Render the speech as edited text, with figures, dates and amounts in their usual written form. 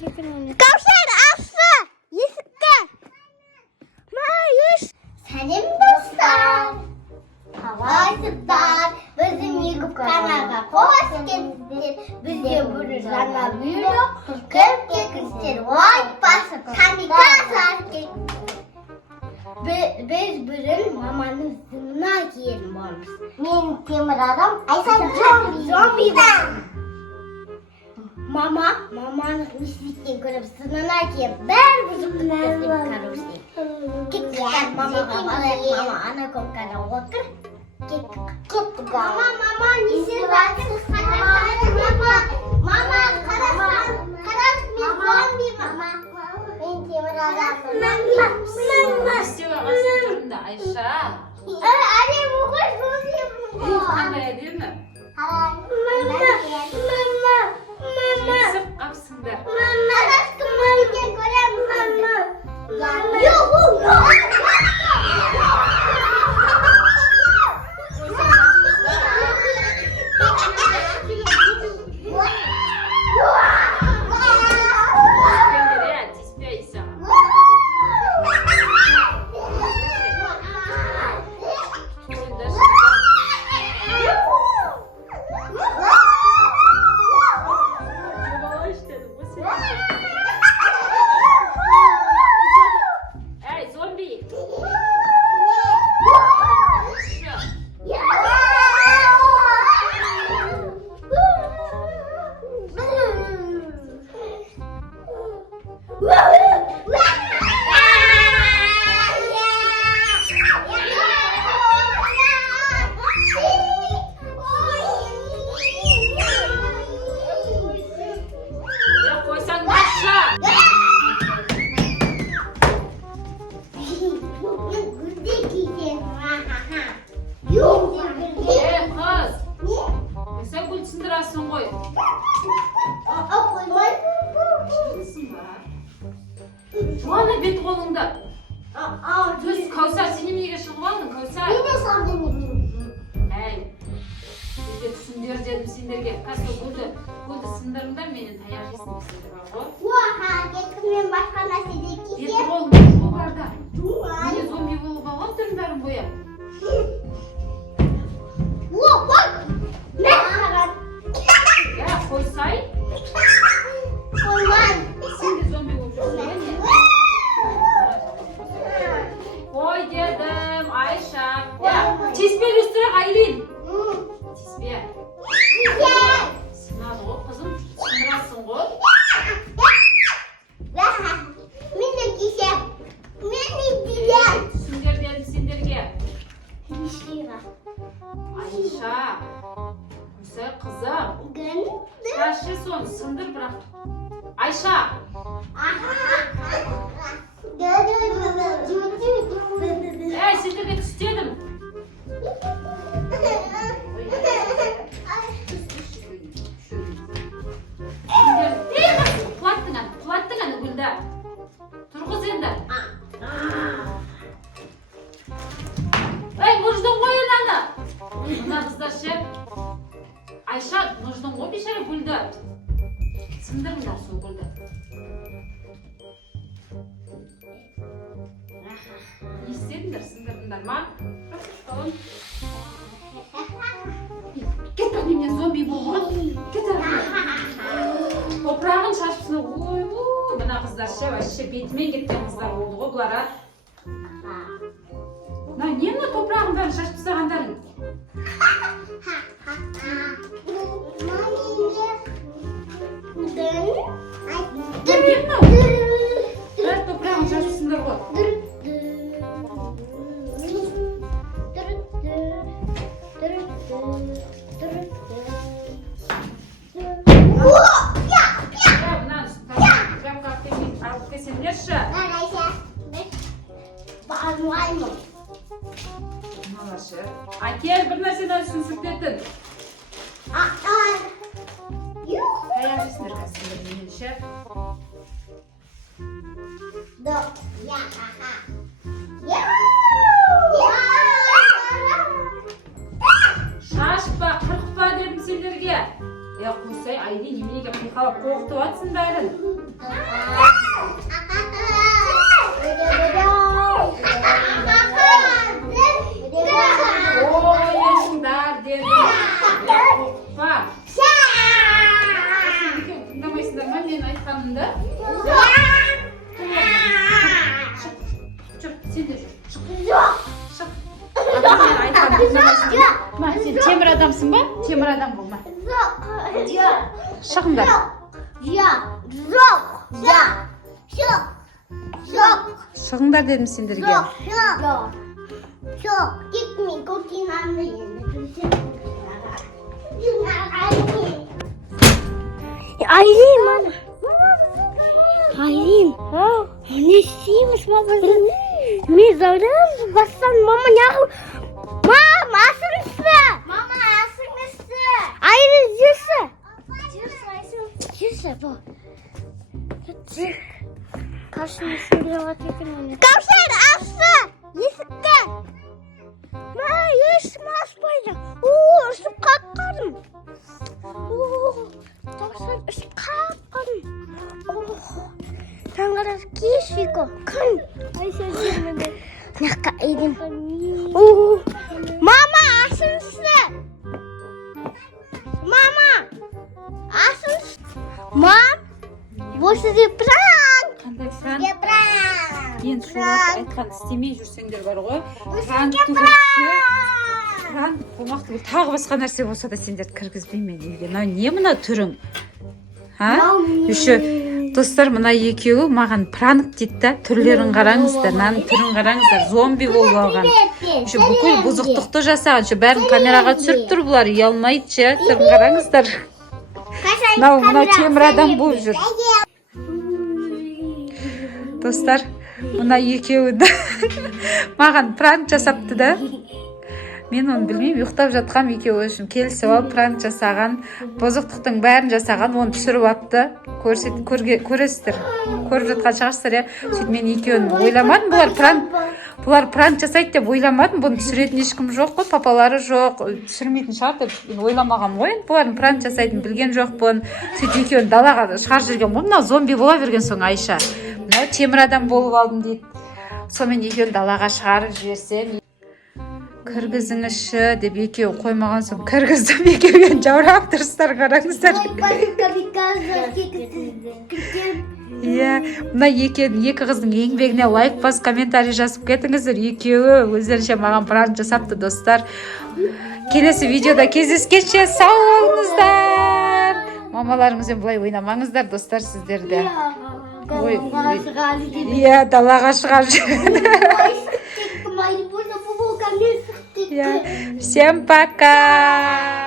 Kavşar aslı. Есікке. Mayış. Сәлем достар! Қалайсыздар? Біздің YouTube каналға қош келдіңіздер. Бізге бір жаңа видео кіріп кетіңіздер. Лайк басып, комментарий Біз бүгін маманың сынына келген боламыз. Мен темір адам, Айса зомби бар. Маманың мектептен көріп сынына келіп, бәрі бұзықты көздеп қараушы. Кеттік, мамаға барайық, мама ана көмкада отыр. Кеттік. Мама, несін жатырсыз? Мама, қарасын, мен зомби, мама. Мен темір адаммын. Не істеп алғансың тұрында, Айша? Әне, мұғыр зомбимін. Қандай әдемі? Жетісіп қапсыңдар. Тиспе, Айша. Эй, зомби! Я қойсаңдаршы! Эй, қыз! Сен гүл сындырасың ғой. Жуаны бет қолыңды. Түс, Кәусар, сен неменеге шығып алдың, Кәусар? Әй, бізде түсіндер дедім сендерге. Қазір гүлді сындырыңдар, менен таяқ жейсің сендер бар ғой. Бет қолыңды жуы барда. Міне зомби болып алып тұрыңдарың бояп. Я қойсай, сен де зомби болып жүрсің бе не? Қой дедім, Айша. Тиспе үстірек, Айлин. Тиспе. Сынады ғой, қызым. Сындырасың ғой. Түсіндер дедім сендерге. Айша. Қойсай, қызым. Шашы сон, сындыр бірақ. Айша. Әй, сендерге түстедім. Құлаттың аны гүлді. Тұрғыз енді. Әй, мұждың ғой өләні. Мына қыздар ше. Айша, мұждың ғой бешері гүлді. Сындырыңдар сол гүлді. Не істедіңдер, сындырдыңдар ма? Кет әне, мен зомби болған. Кет әне. Топырағын шашыпсына, ой, мына қыздар ше, вообще бетімен кеткен қыздар болды ғой бұлар. Не мына топырағын бәрін шашып тастағандарың? Не мынау? Біраз топырағын шашыпсыңдар ғой. Алып келсеңдерші. Малашы. Әкел, бір нәрседен сүртетін. Таяқ жейсіңдер қазір меніңше. Шашпа, қырқпа дедім сендерге. Қойсай, Айли, неменеге қиқалап қоқтып атсың бәрін. Ойындар деді. Бар. Тыңдамайсыңдар ма мен айтқанымды? Жүр, сен де жүр. Шық. Мен айтқанымды тыңдамайсыңдар. Ма, сен темір адамсың ба? Темір адам болма. Шығыңдар. Шығыңдар дедім сендерге. Айлин, мама. Айлин. Не істейміз, мама? Мен заудан бастан, мама, неғыл? Мама, асыңызды. Айлин, жүрсі. Жүрсі, бұл. Кавшар, ашы. Есікті. Ма, ешім ашпайды. Ішіп қаққадым. Кавшар, ішіп қаққадым. Таңғарас кешігі. Күн. Наққа айдым. Мама, асыңызды. Мама, асыңыз. Мам, бұл сізде пранк. Қандай пранк? Енді шулап айтқан істемей жүрсеңдер бар ғой. Пранк түгілші. Пранк болмақ түгіл. Тағы басқа нәрсе болса да сендерді кіргізбеймін үйге. Мынау не мына түрің? Үші достар, мына екеуі маған пранк дейді да. Түрлерін қараңыздар, мынаның түрін қараңыздар. Зомби болып алған. Үші бүкіл бұзықтықты жасаған. Үші бәрін камераға түсіріп тұр бұлар. Ұялмайды ше. Түрін қараңыздар. Мынау темір адам болып жүр. Достар, мына екеуі маған пранк жасапты да. Мен оны білмеймін, ұйықтап жатқам екеуі үшін келісіп алып пранк жасаған, бұзықтықтың бәрін жасаған, оны түсіріп апты. Көресіздер, көріп жатқан шығарсыздар, иә. Сөйтіп мен екеуін ойламадым, бұлар пранк жасайды деп ойламадым. Бұны түсіретін ешкім жоқ қой, папалары жоқ, түсірмейтін шығар деп ойламаған ғой. Бұлардың пранк жасайтын білген жоқпын. Сөйтіп екеуін далаға шығарып жүрген ғой. Мынау зомби бола берген соң Айша. Мынау темір адам болып алдым дейді. Сонымен екеуін далаға шығарып жіберсем, кіргізіңізші деп екеуі қоймаған соң кіргіздім. Екеуін жаурап тұрсыздар, қараңыздар. Иә, мына екі қыздың еңбегіне лайк бас, комментарий жазып кетіңіздер. Екеуі өздерінше маған пранк жасапты, достар. Келесі видеода кездескенше сау болыңыздар. Мамаларыңызбен былай ойнамаңыздар, достар, сіздерде. Иә, далаға шығарып жүреді. Всем пока!